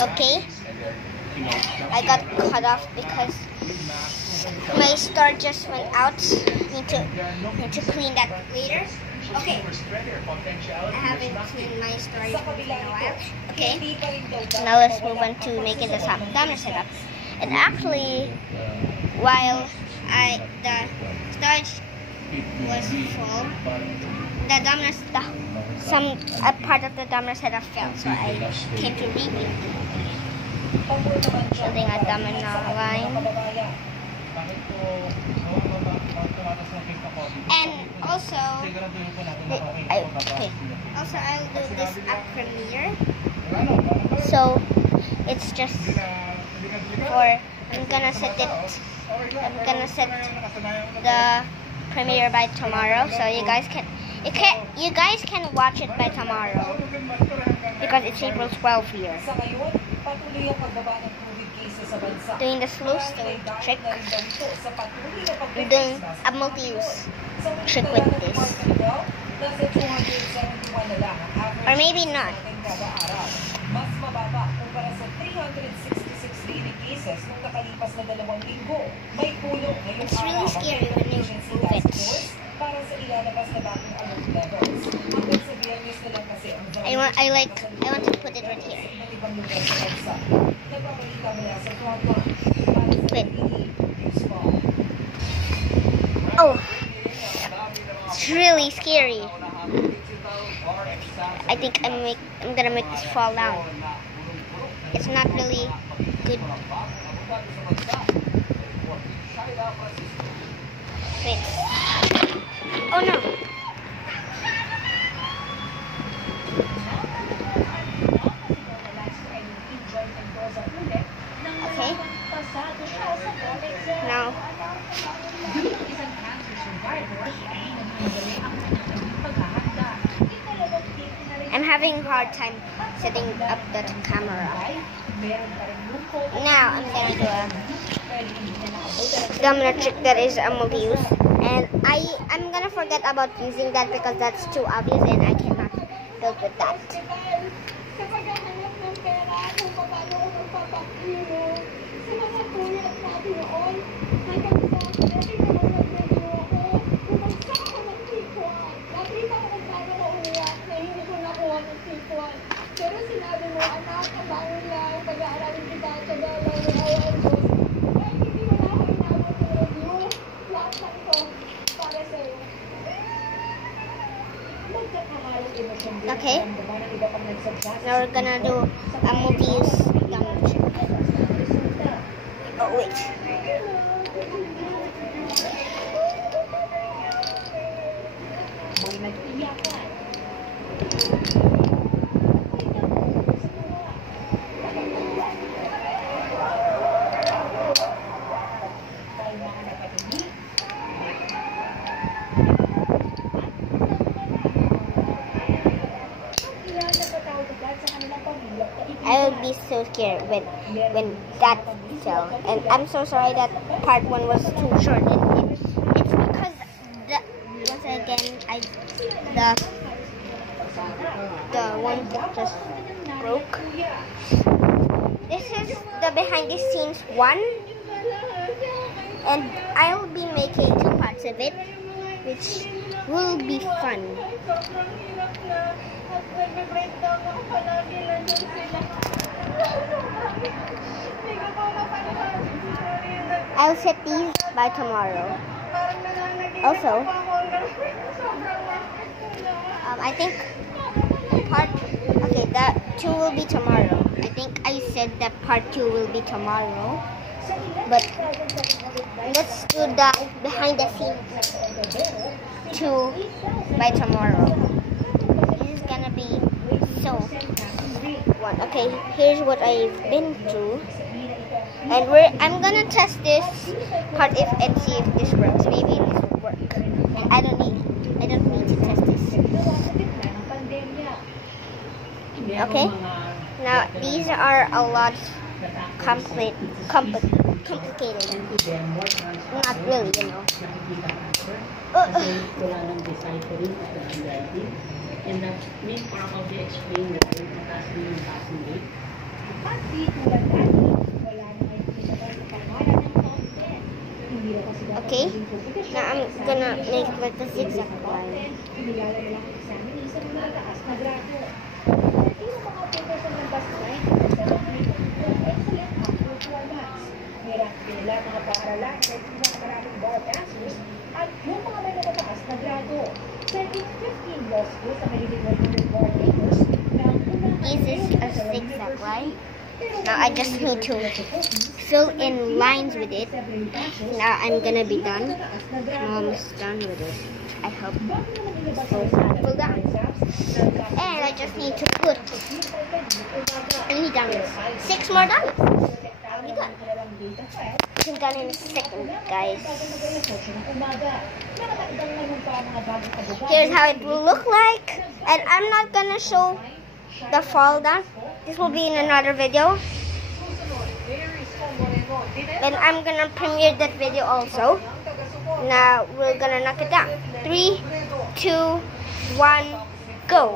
Okay, I got cut off because my star just went out. Need to clean that later. Okay, I haven't cleaned my star in a while. Okay, now let's move on to making the Domino setup. And actually, while the storage was full, a part of the Domino setup fell, so I came to rebuild. Building a Domino line. And also, I'll do this at Premiere. So it's just for I'm gonna set the premiere by tomorrow, so you guys can watch it by tomorrow because it's April 12th here. Doing the slow stone trick. I'm doing a multi-use trick with this. Or maybe not. It's really scary when you move it. I want to put it right here. Wait. Oh, it's really scary. I think I'm gonna make this fall down. It's not really good. Wait. Oh no. Okay. Now. I'm having a hard time setting up the camera. Now I'm gonna do a domino trick that is a multi-use, and I'm gonna forget about using that because that's too obvious and I cannot build with that. Okay, now we're gonna do a multi-use domino trick. Oh wait. I would be so scared when that fell, and I'm so sorry that part 1 was too short. It's because once again the one just broke. This is the behind the scenes one, and I'll be making 2 parts of it, which will be fun. I'll set these by tomorrow. Also, I think that 2 will be tomorrow. I think I said that part 2 will be tomorrow, but let's do the behind the scenes 2 by tomorrow. This is gonna be so fun. Okay, here's what I've been through, and I'm gonna test this part and see if this works. Maybe this will work, and I don't need to test this. Okay, now these are a lot complicated. Not really, you know. Okay, now I'm gonna make like a zigzag line. This is a zigzag line. Now I just need to fill in lines with it. Now I'm gonna be done. I'm almost done with it. I hope. Full down. And I just need to put any diamonds. 6 more diamonds. I'll be done. I'm done in a second, guys. Here's how it will look like. And I'm not gonna show the fall down. This will be in another video. And I'm gonna premiere that video also. Now we're gonna knock it down. 3, 2, 1, go.